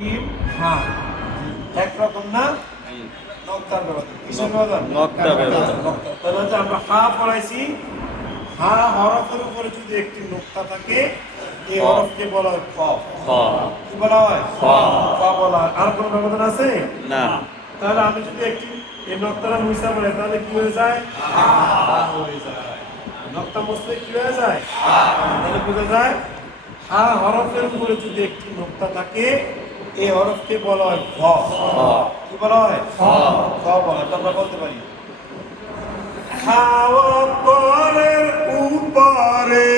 হ্যাঁ একরকম না নক্তার ব্যবধান কিসের ব্যবধান নক্তা ব্যবধান তাহলে হচ্ছে আমরা হা পড়াইছি হা হরফের উপরে যদি একটি নোক্তা থাকে এই হরফকে বলা হয় খ খ কি বলা হয় খ খ বলা হয় আর কোনো ব্যবধান আছে না তাহলে আমি যদি একটি এই নক্তাটা মুছা পড়ে তাহলে কি হয়ে যায় হা হয়ে যায় নক্তা মুছলে কি হয়ে যায় তাহলে বোঝা যায় হা হরফের উপরে যদি একটি নোক্তা থাকে এই হরফকে বলা হয় খ কি বলা হয় খ বলা এটা আমরা বলতে পারি হাওয়া পরের উপরে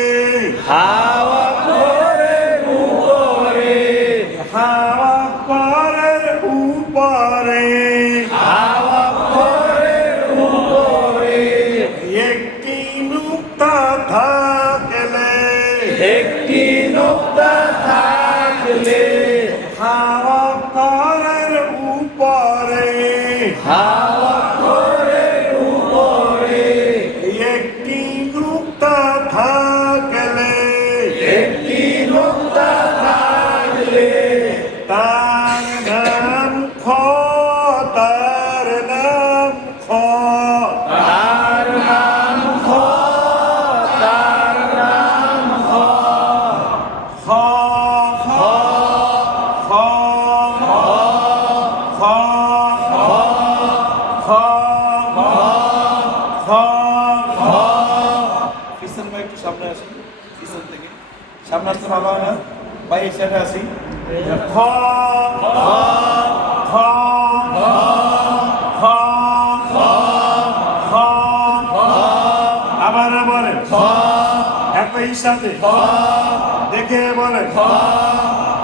হাওয়া পরের উপরে হাওয়া পরের উপরে হাওয়া পরের উপরে একটি নুক্তা থাকলে একটি নোক্তা থাকলে হাওয়া পরের উপরে হাওয়া পরের উপরে একটি নুক্তা থাকলে একটি নোক্তা থাকলে তার নাম খ তার নাম খ তার নাম খ তার নাম খ খ খ খ খ খ খ খ পিছন ভাই একটু সামনে আসি পিছন থেকে সামনে আসতে ভালো হয় না ভাই এই সাইডে আসি খ খ খ খ খ আবার বলেন একই সাথে দেখে বলেন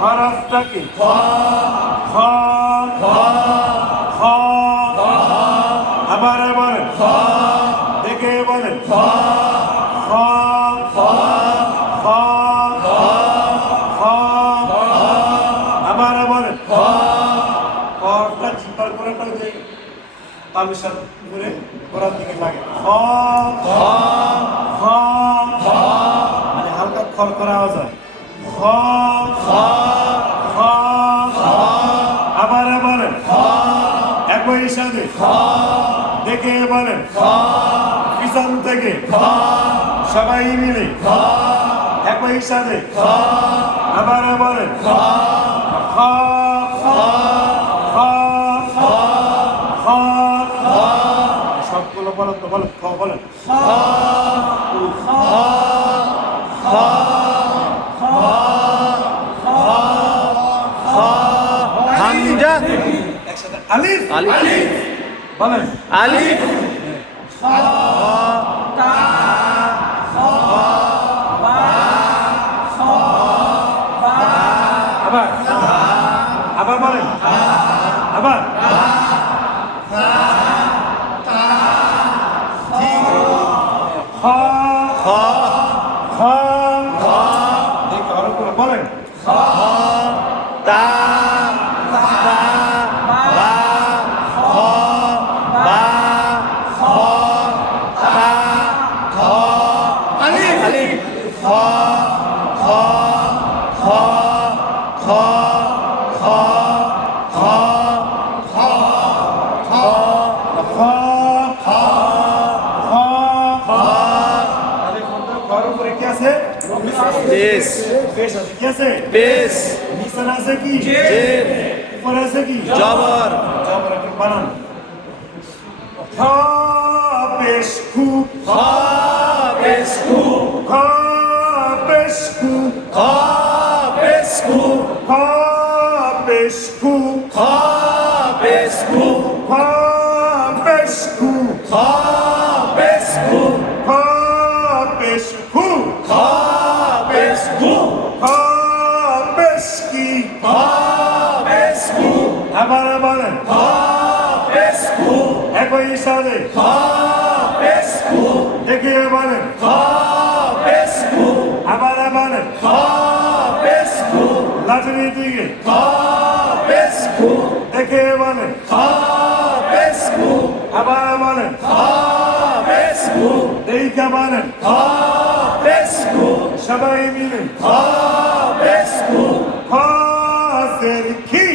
হরফটা কি খ খ খ আবার বলেন দেখে বলেন খ খ খ আবার বলেন খটা চিপার করে যে তালুসার করে গোড়ার দিকে লাগে খ খ খ মানে হালকা খর করা আওয়াজ হয় খ খ খ আবার বলেন একই সাথে দেখে বলেন পিছন থেকে সবাই মিলে একই সাথে আবার বলেন খ খ খ খ সবগুলো বলেন তো বলেন খ বলেন হামজা একসাথে আলিফ আলিফ বলেন আলিফ আবার আবার বলেন আবার খ খ খ দেখে হরফগুলো বলেন তা তা বা খ বা খ তা খ আলিফ আলিফ খ খ খ খ খ খ খ খ খ খ খ তাহলে খর উপরে কি আছে পেশ পেশ আছে কি আছে পেশ নিচে আছে কি জের উপরে আছে কি জবর জবর একটু বানান খ পেশ খু খ পেশ খু খ পেশ খু খ পেশ খু খ পেশ খু খ পেশ খু খ পেশ খু খ পেশ খু খ পেশ খু খ পেশ খু খ পেশ কি খ পেশ খু আবার বলেন খ পেশ খু একই সাথে খ পেশ খু দেখে বলেন খ পেশ খু আবার বলেন খ পেশ খু লাঠি দিকে খ পেশ খু দেখে বলেন খ পেশ খু আবার বলেন খ পেশ খু দেখে বলেন খ পেশ খু সবাই মিলে খ পেশ খু ফাসের কি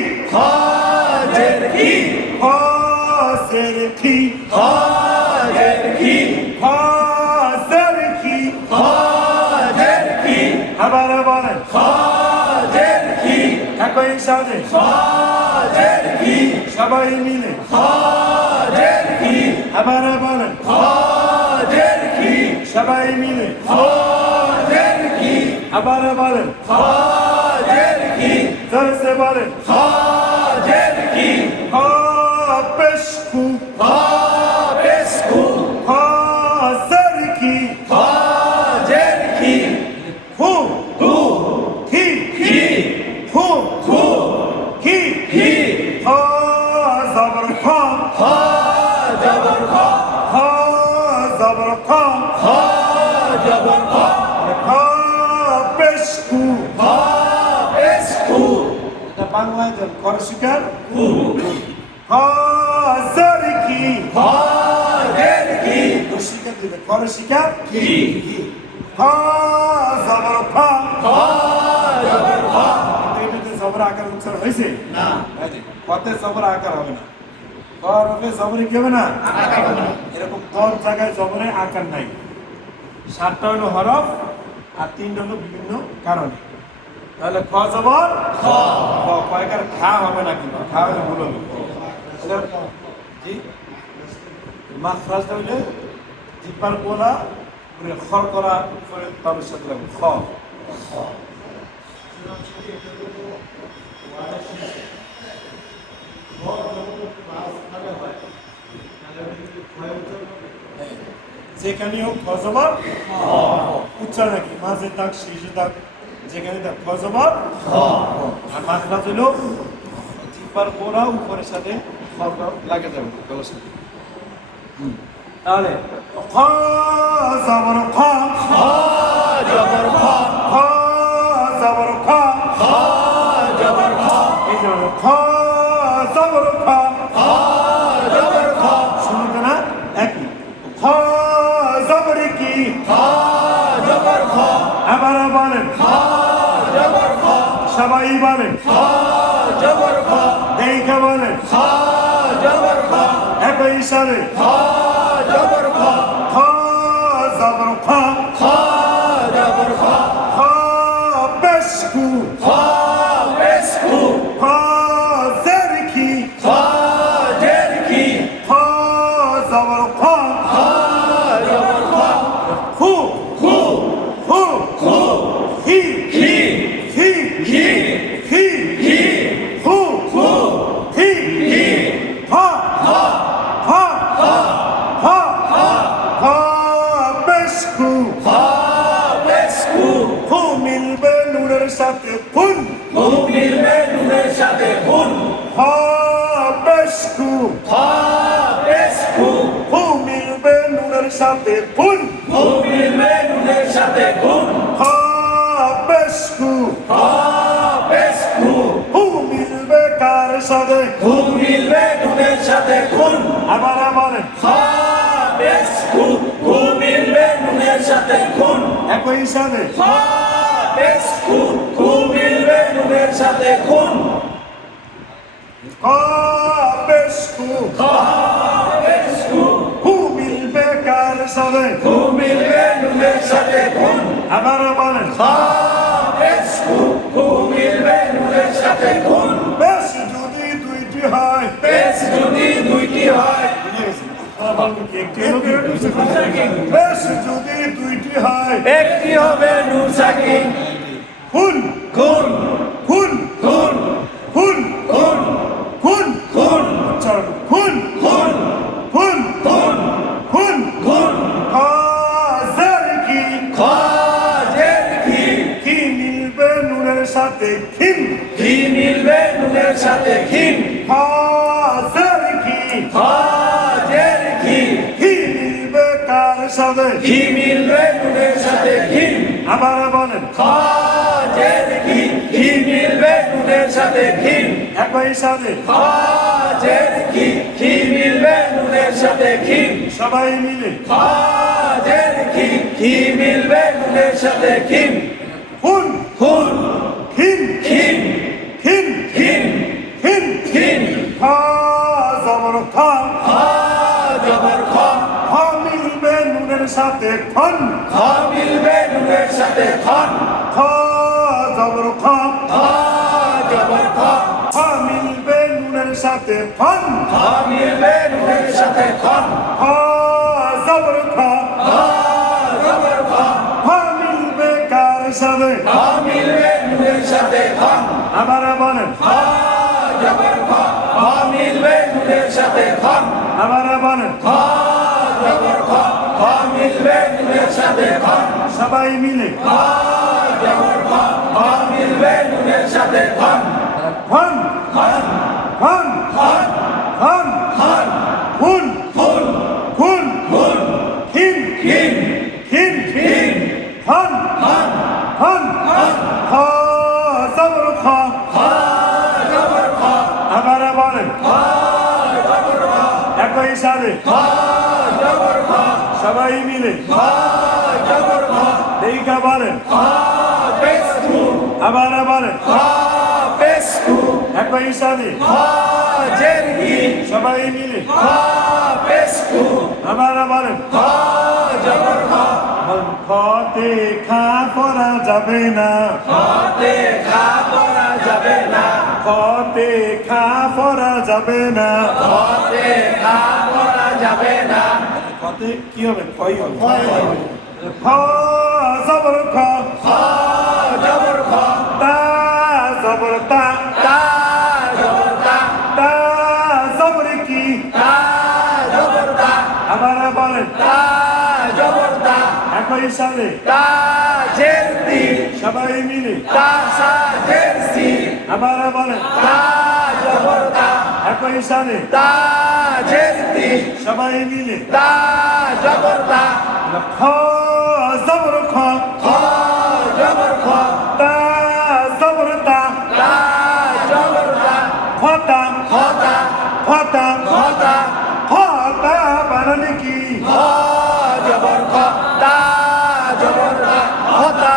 একই সাথে হজের কি সবাই মিলে হজের কি আবার বলেন হজের কি সবাই মিলে হজের কি আবার বলেন হজের কি জোরসে বলেন হজের কি পেশকু হবেসকু হাজার কি হজের কি হু হু কি কি হু হু কি কি জবর খা হ জবর খ জবর খা হ জবর খ পেশকু হবেসকু এটা বাংলায় দেন কর শিকার হাজার কি হজের কি শিকার দিবে কর শিকার কি জবর খা হ জবর খ এটাতে জবর আকার উচ্চারণ হয়েছে না কতে জবর আকার হবে না কর হবে জবরে কি হবে না এরকম 10 জায়গায় জবরে আকার নাই 7টা হলো হরফ আর 3টা হলো বিভিন্ন কারণে তাহলে খ জবর খ কয়কার খা হবে না কিন্তু খা হলে ভুল হবে এটা জি মাখরাজটা হইলে জিব্বার কোলা পুরো খর করা করে তার সাথে লাগবে খ যেখানে হোক খজবার উচ্চারণ নাকি মাঝে দাগ শেষে দাগ যেখানে দাগ খজবার আর মাখরাজ হইল জিব্বার কোলা উপরের সাথে খরটা লাগে যাবে গলার সাথে তাহলে খ জবর খ জবর খ খ জবর খ জবর খ এই যে খ জবর খ জবর খ শুনতে না একই খ জবর কি জবর খ আবার বলেন জবর খ সবাই বলেন জবর খ দেখে বলেন জবর খ একই সারে জবর খ খ জবর খ জবর খ খ পেশকু হবেসকু খ জের কি হজের কি খ জবর খ জবর খ হু হু হু হু হি কি হি কি হি কি হু হু হি কি হা হ হা হ হা হা পেশকু হবেসকু হু মিলবে নুনের সাথে ফুন হু মিলবে নুনের সাথে খুন হা পেশকু হবেসকু হু মিলবে নুনের সাথে ফুন হু মিলবে নুনের সাথে খুন হা পেশকু হবেসকু হু মিলবে কার সাথে হু মিলবে নুনের সাথে খুন আবার বলেন হবেসকু হু মিলবে নুনের সাথে খুন একই সাথে হবেসকু হু মিলবে নুনের সাথে খুন পেশকু হবেসকু হু মিলবে কার সাথে হু মিলবে নুনের সাথে খুন আবার বলেন হবেসকু হু মিলবে নুনের সাথে খুন বেশ যদি দুইটি হয় বেশ যদি দুইটি হয় বেশ যদি দুইটি হয় একটি হবে নূর সাকিন খুন খুন খুন খুন খুন খুন খুন খুন উচ্চারণ খুন খুন খুন খুন খুন খুন হাজার কি খাজের কি কি মিলবে নুনের সাথে খিন কি মিলবে নুনের সাথে খিন হাজার কি খাজের কি কি মিলবে কার সাথে কি মিলবে নুনের সাথে খিন আবার বলেন খাজের কি কি মিলবে নুনের সাথে খিন একই সাথে খাজের কি মিলবে নুনের সাথে খিন সবাই মিলে খাজের কি মিলবে নুনের সাথে খিন খুন খুন খিন খিন খিন খিন খিন খিন খা জবর খা জবর খ খা মিলবে নুনের সাথে খন খ মিলবে নুনের সাথে খন খা জবর খা জবর খ সাথে ফন খ মিলবে নুনের সাথে খন খ জবর খ খ জবর খ খ মিলবে কার সাথে খ মিলবে নুনের সাথে খন আবার বলেন খ জবর খ খ মিলবে নুনের সাথে খন আবার বলেন খ জবর খ খ মিলবে নুনের সাথে খন সবাই মিলে খ জবর খ খ মিলবে নুনের সাথে খন ফন খন ফন খন ফন খন খুন খুন খুন খুন খিন খিন খিন খিন ফন খন ফন খন খ জবর খ খ জবর খ আবার বলেন খ জবর খ একই সাথে খ জবর খ সবাই মিলে খ জবর খ দেখা বলেন খ পেস্কু আবার বলেন খ পেস্কু একই সাথে খ জেরগি সবাই মিলে খ পেস্কু আবার বলেন খ জবর খ খতে খা পরা যাবে না খতে খা পরা যাবে না খতে খা পরা যাবে না খতে খা পরা যাবে না খতে কি হবে ক্ষয় হবে খ জবর খ খ জবর খ তা জবর তা তা জবর তা তা জবর কি তা জবর তা আবার বলেন তা জবর তা একই সাথে তা জেরতি সবাই মিলে তা সা জেরসি আবার বলেন তা জবর তা একই সাথে তা জেরতি সবাই মিলে তা জবর তা খ জবর খ খ জবর খ তা জবর তা তা জবর তা খতা খতা খতা খতা খতা বানানে কি খ জবর খ তা জবর তা খতা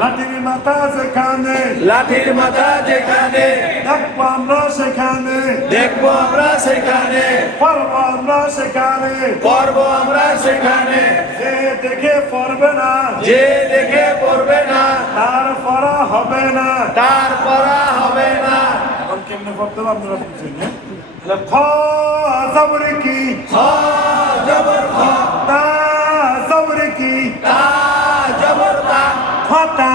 লাঠির মাথা সেখানে লাঠির মাথা যেখানে দেখবো আমরা সেখানে দেখবো আমরা সেখানে পড়বো আমরা সেখানে পড়ব আমরা সেখানে যে দেখে পড়বে না যে দেখে পড়বে না তার পড়া হবে না তার পড়া হবে না এখন কেমনে পড়তে হবে আপনারা বুঝছেন হ্যাঁ? তাহলে খ জবর কি খ জবর খ তা জবর কি তা জবর তা খতা